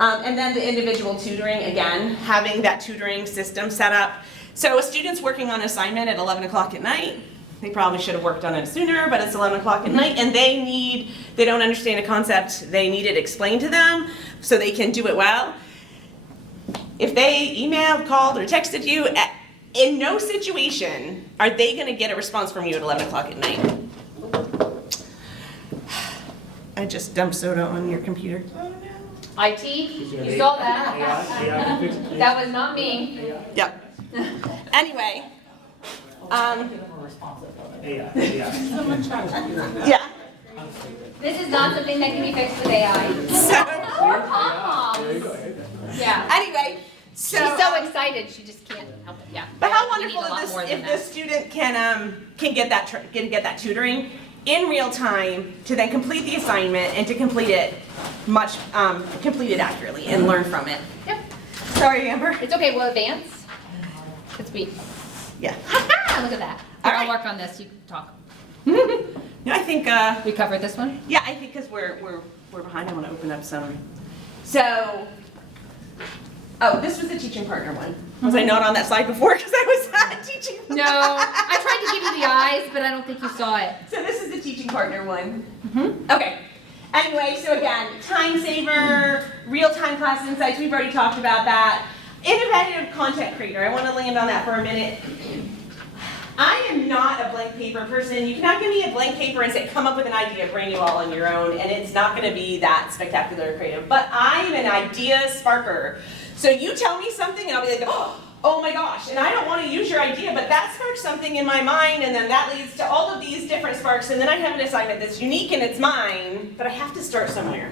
And then the individual tutoring, again, having that tutoring system set up. So a student's working on an assignment at 11 o'clock at night. They probably should have worked on it sooner, but it's 11 o'clock at night, and they don't understand a concept, they need it explained to them so they can do it well. If they emailed, called, or texted you, in no situation are they gonna get a response from you at 11 o'clock at night. I just dumped soda on your computer. IT, you saw that. That was not me. Yep. Anyway, Someone check. yeah. This is not something that can be fixed with AI. Or pom-poms. Yeah. Anyway, She's so excited, she just can't help it, yeah. But how We need wonderful a lot is more this than if that. the student can get that tutoring in real time to then complete the assignment and to complete it accurately and learn from it. Yep. Sorry, Amber. It's okay, we'll advance. It's sweet. Yeah. Look at that. All I'll right. work on this, you talk. No, I think We covered this one? yeah, I think because we're behind, I want to open up some. So, oh, this was the teaching partner one. Was I not on that slide before because I was teaching? No, I tried to give you the eyes, but I don't think you saw it. So this is the teaching partner one. Okay. Anyway, so again, time saver, real-time class insights, we've already talked about that. Innovative content creator, I want to land on that for a minute. I am not a blank paper person. You cannot give me a blank paper and say, come up with an idea, bring you all on your own, and it's not going to be that spectacular or creative. But I'm an idea sparker. So you tell me something and I'll be like, oh my gosh, and I don't want to use your idea, but that sparks something in my mind, and then that leads to all of these different sparks, and then I have an assignment that's unique and it's mine, but I have to start somewhere.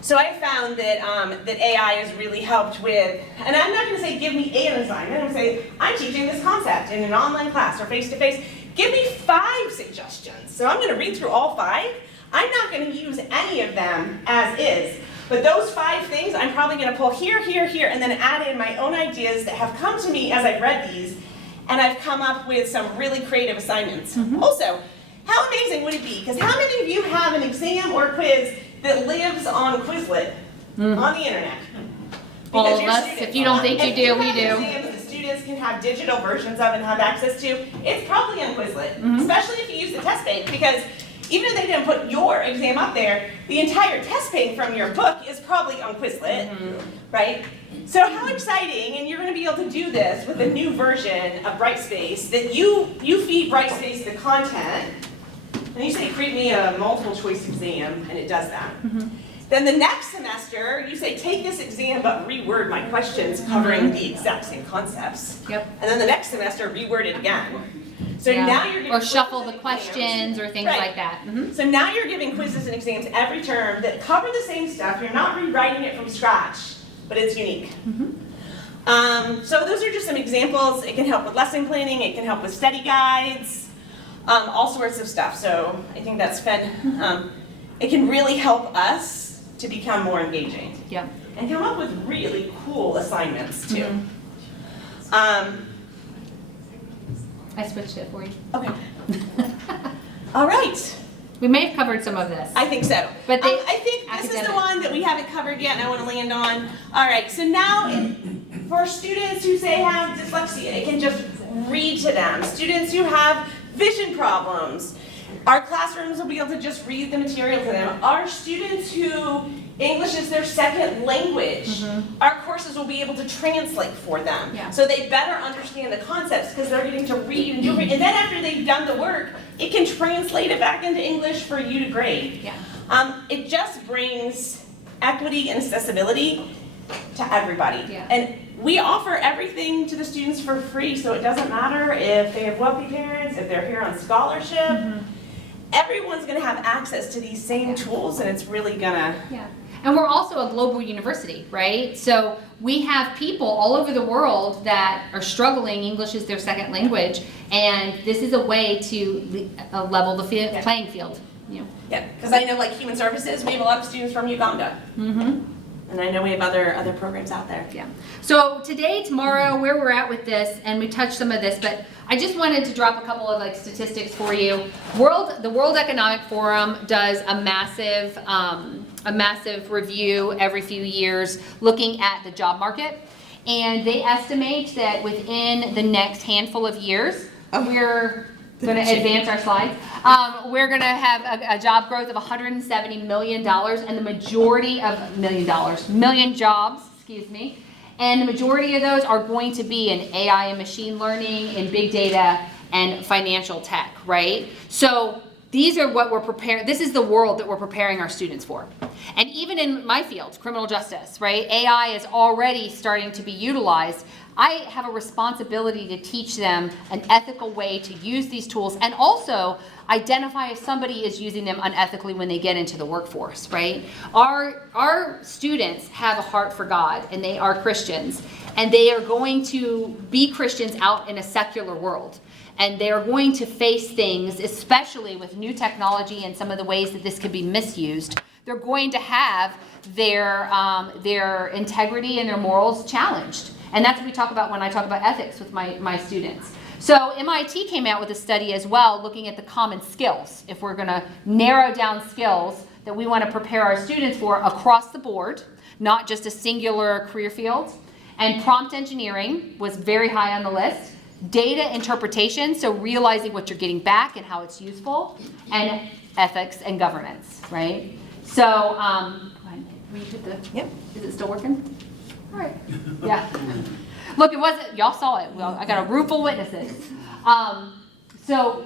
So I found that, that AI has really helped with, and I'm not going to say give me an assignment, I'm going to say I'm teaching this concept in an online class or face-to-face. Give me 5 suggestions. So I'm going to read through all 5. I'm not going to use any of them as is. But those 5 things, I'm probably going to pull here, here, here, and then add in my own ideas that have come to me as I've read these, and I've come up with some really creative assignments. Also, how amazing would it be? Because how many of you have an exam or quiz that lives on Quizlet on the internet? All Because of your us, students- if you don't think you do, we do. Exams that students can have digital versions of and have access to, it's probably on Quizlet, especially if you use the test bank, because even if they didn't put your exam up there, the entire test bank from your book is probably on Quizlet, right? So how exciting, and you're going to be able to do this with a new version of Brightspace, that you feed Brightspace the content, and you say, create me a multiple choice exam, and it does that. Then the next semester, you say, take this exam, but reword my questions covering the exact same concepts. Yep. And then the next semester, reword it again. So Yeah. now you're giving Or shuffle quizzes the and exams. questions or things Right. like that. So now you're giving quizzes and exams every term that cover the same stuff. You're not rewriting it from scratch, but it's unique. So those are just some examples. It can help with lesson planning. It can help with study guides, all sorts of stuff. So I think that's been, it can really help us to become more engaging Yep. and come up with really cool assignments too. I switched it for you. Okay. All right. We may have covered some of this. I think so. But they- I think this is the academic. one that we haven't covered yet, and I want to land on. All right, so now for students who say have dyslexia, it can just read to them. Students who have vision problems, our classrooms will be able to just read the material to them. Our students who English is their second language, our courses will be able to translate for them. Yeah. So they better understand the concepts because they're getting to read and do it. And then after they've done the work, it can translate it back into English for you to grade. Yeah. It just brings equity and accessibility to everybody. Yeah. And we offer everything to the students for free, so it doesn't matter if they have wealthy parents, if they're here on scholarship. Everyone's going to have access to these same tools, and it's really going to... Yeah. And we're also a global university, right? So we have people all over the world that are struggling. English is their second language, and this is a way to level the playing field. You know. Yeah, because I know, like Human Services, we have a lot of students from Uganda. And I know we have other programs out there. Yeah. So today, tomorrow, where we're at with this, and we touched some of this, but I just wanted to drop a couple of like statistics for you. The World Economic Forum does a massive review every few years looking at the job market, and they estimate that within the next handful of years, we're going to advance our slides. We're going to have a job growth of $170 million, and the majority of million jobs, excuse me, and the majority of those are going to be in AI and machine learning, in big data, and financial tech, right? So these are what we're preparing. This is the world that we're preparing our students for. And even in my field, criminal justice, right? AI is already starting to be utilized. I have a responsibility to teach them an ethical way to use these tools and also identify if somebody is using them unethically when they get into the workforce, right? Our students have a heart for God, and they are Christians, and they are going to be Christians out in a secular world. And they are going to face things, especially with new technology and some of the ways that this could be misused. They're going to have their integrity and their morals challenged. And that's what we talk about when I talk about ethics with my students. So MIT came out with a study as well looking at the common skills. If we're going to narrow down skills that we want to prepare our students for across the board, not just a singular career field. And prompt engineering was very high on the list. Data interpretation, so realizing what you're getting back and how it's useful. And ethics and governance, right? So, go ahead, will you put the, Yep. is it still working? All right, yeah. Look, it wasn't, y'all saw it, well, I got a room full of witnesses. So,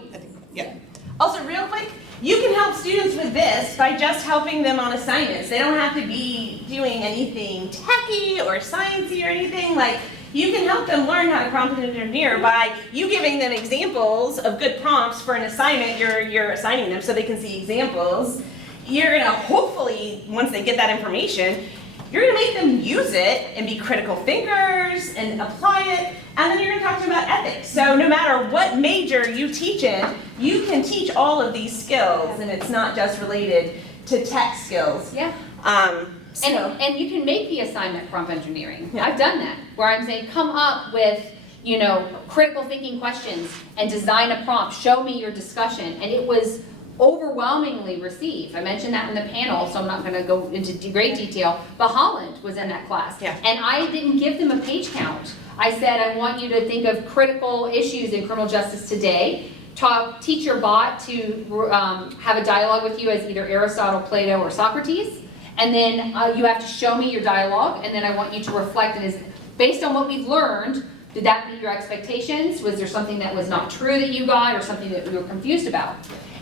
Yeah. Also, real quick, you can help students with this by just helping them on assignments. They don't have to be doing anything techy or sciencey or anything. Like, you can help them learn how to prompt engineer by you giving them examples of good prompts for an assignment you're assigning them so they can see examples. You're gonna hopefully, once they get that information, you're gonna make them use it and be critical thinkers and apply it, and then you're gonna talk to them about ethics. So no matter what major you teach in, you can teach all of these skills, and it's not just related to tech skills. yeah. So, And you can make the assignment prompt engineering. Yeah. I've done that, where I'm saying, come up with, you know, critical thinking questions and design a prompt, show me your discussion, and it was overwhelmingly received. I mentioned that in the panel, so I'm not gonna go into great detail, but Holland was in that class. Yeah. And I didn't give them a page count. I said, I want you to think of critical issues in criminal justice today. Teach your bot to have a dialogue with you as either Aristotle, Plato, or Socrates. And then you have to show me your dialogue, and then I want you to reflect, and is based on what we've learned, did that meet your expectations? Was there something that was not true that you got, or something that you were confused about?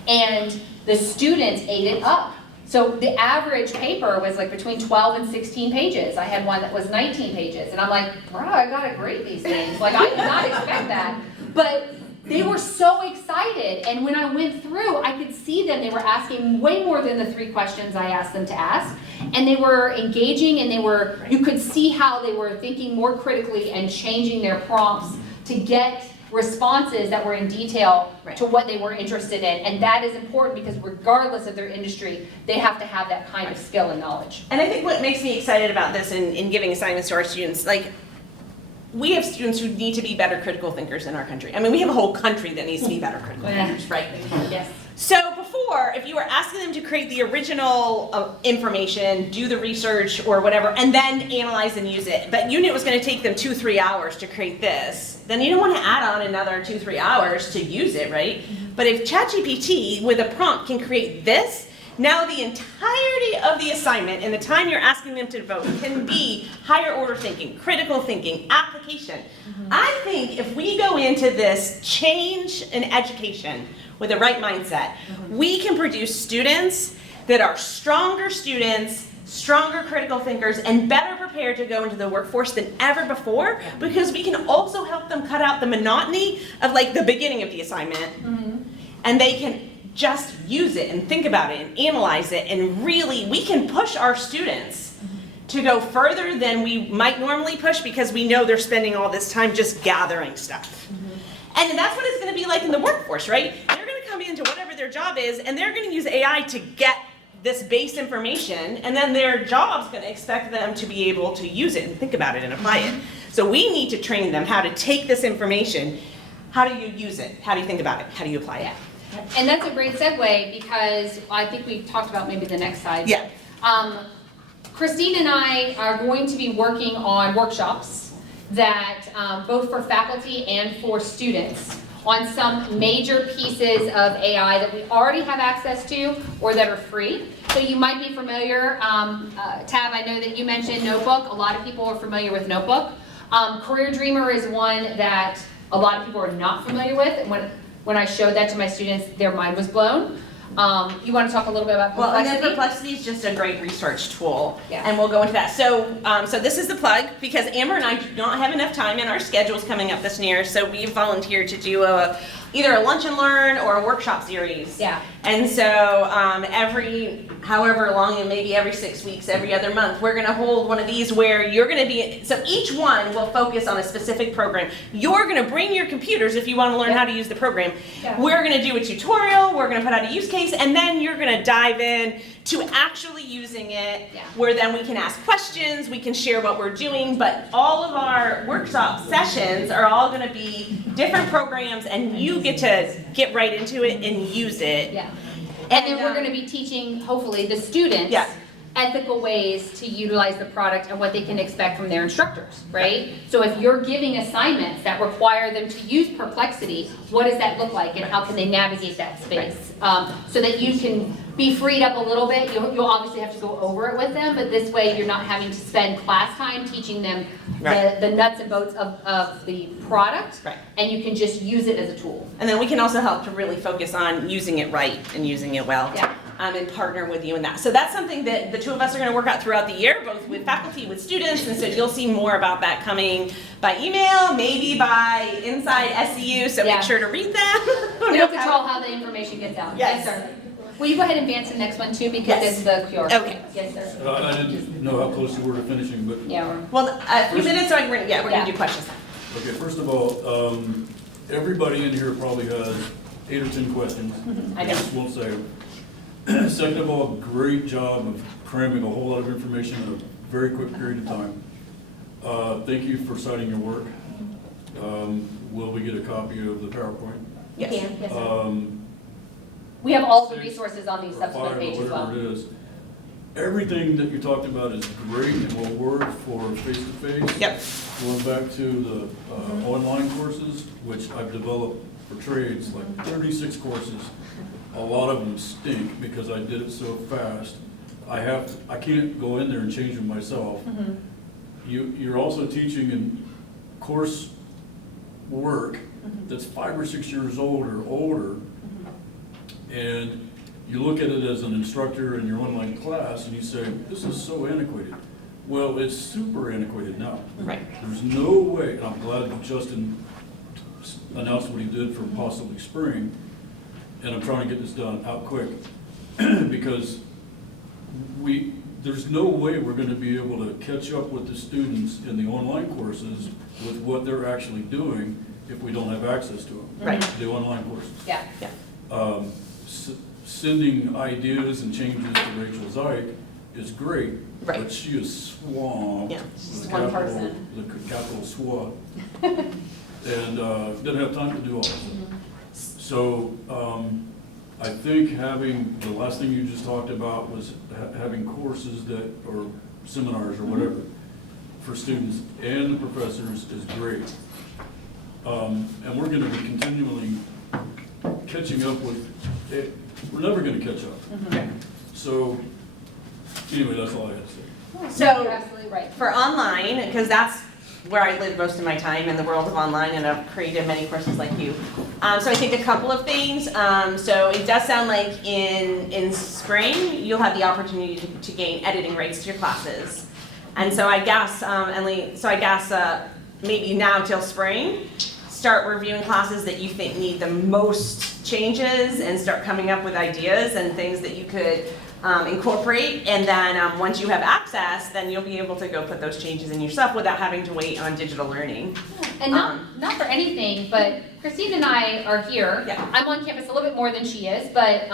And the students ate it up. So the average paper was like between 12 and 16 pages. I had one that was 19 pages, and I'm like, bro, I gotta grade these things. Like, I did not expect that. But they were so excited, and when I went through, I could see them. They were asking way more than the 3 questions I asked them to ask, and they were engaging, and you could see how they were thinking more critically and changing their prompts to get responses that were in detail to what they were interested in. And that is important because regardless of their industry, they have to have that kind of skill and knowledge. and I think what makes me excited about this in giving assignments to our students, like, we have students who need to be better critical thinkers in our country. I mean, we have a whole country that needs to be better critical thinkers, right? Yes. So before, if you were asking them to create the original information, do the research or whatever, and then analyze and use it, but you knew it was going to take them 2-3 hours to create this, then you don't want to add on another 2-3 hours to use it, right? But if ChatGPT with a prompt can create this, now the entirety of the assignment and the time you're asking them to devote can be higher order thinking, critical thinking, application. I think if we go into this change in education with the right mindset, we can produce students that are stronger students, stronger critical thinkers, and better prepared to go into the workforce than ever before, because we can also help them cut out the monotony of like the beginning of the assignment, and they can just use it and think about it and analyze it, and really we can push our students to go further than we might normally push because we know they're spending all this time just gathering stuff. And that's what it's going to be like in the workforce, right? They're going to come into whatever their job is, and they're going to use AI to get this base information, and then their job's going to expect them to be able to use it and think about it and apply it. So we need to train them how to take this information. How do you use it? How do you think about it? How do you apply it? And that's a great segue because I think we've talked about maybe the next slide. Yeah. Christine and I are going to be working on workshops that both for faculty and for students on some major pieces of AI that we already have access to or that are free. So you might be familiar, Tab, I know that you mentioned Notebook. A lot of people are familiar with Notebook. Career Dreamer is one that a lot of people are not familiar with. And when I showed that to my students, their mind was blown. You want to talk a little bit about Well, and Perplexity? then Perplexity is just a great research tool, Yeah. and we'll go into that. So, so this is the plug, because Amber and I do not have enough time, and our schedule's coming up this year, so we volunteered to do either a lunch and learn or a workshop series. Yeah. And so every, however long, and maybe every 6 weeks, every other month, we're gonna hold one of these where you're gonna be, so each one will focus on a specific program. You're gonna bring your computers if you wanna learn how to use the program. Yeah. We're gonna do a tutorial, we're gonna put out a use case, and then you're gonna dive in to actually using it, Yeah. where then we can ask questions, we can share what we're doing, but all of our workshop sessions are all gonna be different programs, and you get to get right into it and use it. Yeah. And then we're going to be teaching, hopefully, the students Yeah. ethical ways to utilize the product and what they can expect from their instructors, right? So if you're giving assignments that require them to use Perplexity, what does that look like and how can they navigate that space? So that you can be freed up a little bit. You'll obviously have to go over it with them, but this way you're not having to spend class time teaching them the nuts and bolts of the product. Right. And you can just use it as a tool. And then we can also help to really focus on using it right and using it well. Yeah. And partner with you in that. So that's something that the two of us are going to work out throughout the year, both with faculty, with students, and so you'll see more about that coming by email, maybe by Inside SEU, so Yeah. make sure to read them. We don't control how the information gets out. Yes. Sir. Will you go ahead and advance to the next one too, because Yes. it's the QR. Okay. Yes, sir. I didn't know how close you were to finishing, but, Yeah, Well, a few minutes, so we're Yeah. going to do questions. okay, first of all, everybody in here probably has 8 or 10 questions. I know. just won't say them. Second of all, great job of cramming a whole lot of information in a very quick period of time. Thank you for citing your work. Will we get a copy of the PowerPoint? Yes. Yes, sir. We have all the resources on these Or subsequent 5 or pages as well. whatever it is. Everything that you talked about is great and will work for face-to-face. Yep. Going back to the online courses, which I've developed for trades, like 36 courses. A lot of them stink because I did it so fast. I can't go in there and change them myself. You're also teaching in course work that's 5 or 6 years old or older. And you look at it as an instructor in your online class and you say, this is so antiquated. Well, it's super antiquated now. Right. There's no way, and I'm glad that Justin announced what he did for possibly spring, and I'm trying to get this done out quick, because there's no way we're gonna be able to catch up with the students in the online courses with what they're actually doing if we don't have access to them. Right. The online courses. Yeah. Sending ideas and changes to Rachel Zeich is great, Right. but she is swamped. Yeah. She's with one capital- person. The capital SWAT. And doesn't have time to do all of it. So I think having, the last thing you just talked about was having courses that, or seminars or whatever, for students and the professors is great. And we're gonna be continually catching up with it. We're never gonna catch up. So, anyway, that's all I had to say. So- You're absolutely right. For online, because that's where I live most of my time, in the world of online, and I've created many courses like you. So I think a couple of things. So it does sound like in spring, you'll have the opportunity to gain editing rights to your classes. And so I guess, Emily, maybe now till spring, start reviewing classes that you think need the most changes and start coming up with ideas and things that you could incorporate. And then once you have access, then you'll be able to go put those changes in yourself without having to wait on digital learning. And not for anything, but Christine and I are here. Yeah. I'm on campus a little bit more than she is, but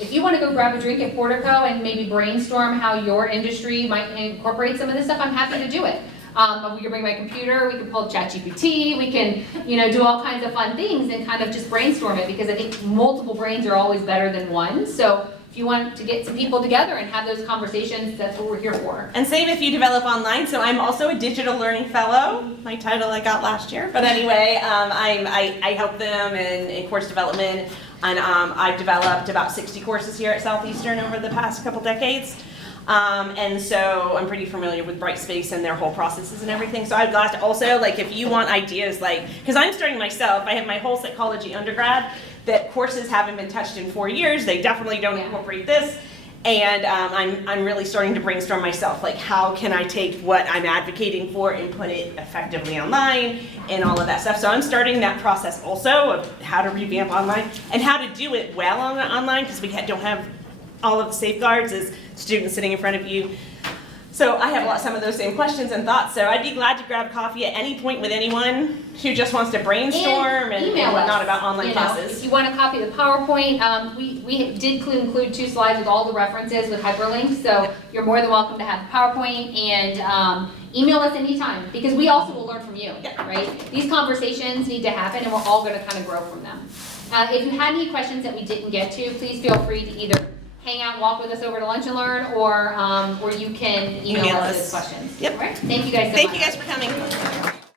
if you want to go grab a drink at Portico and maybe brainstorm how your industry might incorporate some of this stuff, I'm happy to do it. We can bring my computer, we can pull ChatGPT, we can, do all kinds of fun things and kind of just brainstorm it, because I think multiple brains are always better than one. So if you want to get some people together and have those conversations, that's what we're here for. And same if you develop online. So I'm also a digital learning fellow, my title I got last year. But anyway, I help them in course development, and I've developed about 60 courses here at Southeastern over the past couple decades. And so I'm pretty familiar with Brightspace and their whole processes and everything. So I'd like to also, if you want ideas, because I'm starting myself, I have my whole psychology undergrad, that courses haven't been touched in 4 years. They definitely don't incorporate this. And I'm really starting to brainstorm myself, how can I take what I'm advocating for and put it effectively online and all of that stuff. So I'm starting that process also of how to revamp online and how to do it well online, because we don't have all of the safeguards as students sitting in front of you. So I have some of those same questions and thoughts. So I'd be glad to grab coffee at any point with anyone who just wants to brainstorm and email whatnot us, about online classes. If you want a copy of the PowerPoint, we did include 2 slides with all the references with hyperlinks. So you're more than welcome to have the PowerPoint, and email us anytime, because we also will learn from you, right? These conversations need to happen, and we're all going to kind of grow from them. If you had any questions that we didn't get to, please feel free to either hang out and walk with us over to Lunch and Learn, or you can email us those questions. Yep. All right? Thank you guys so much. Thank you guys for coming.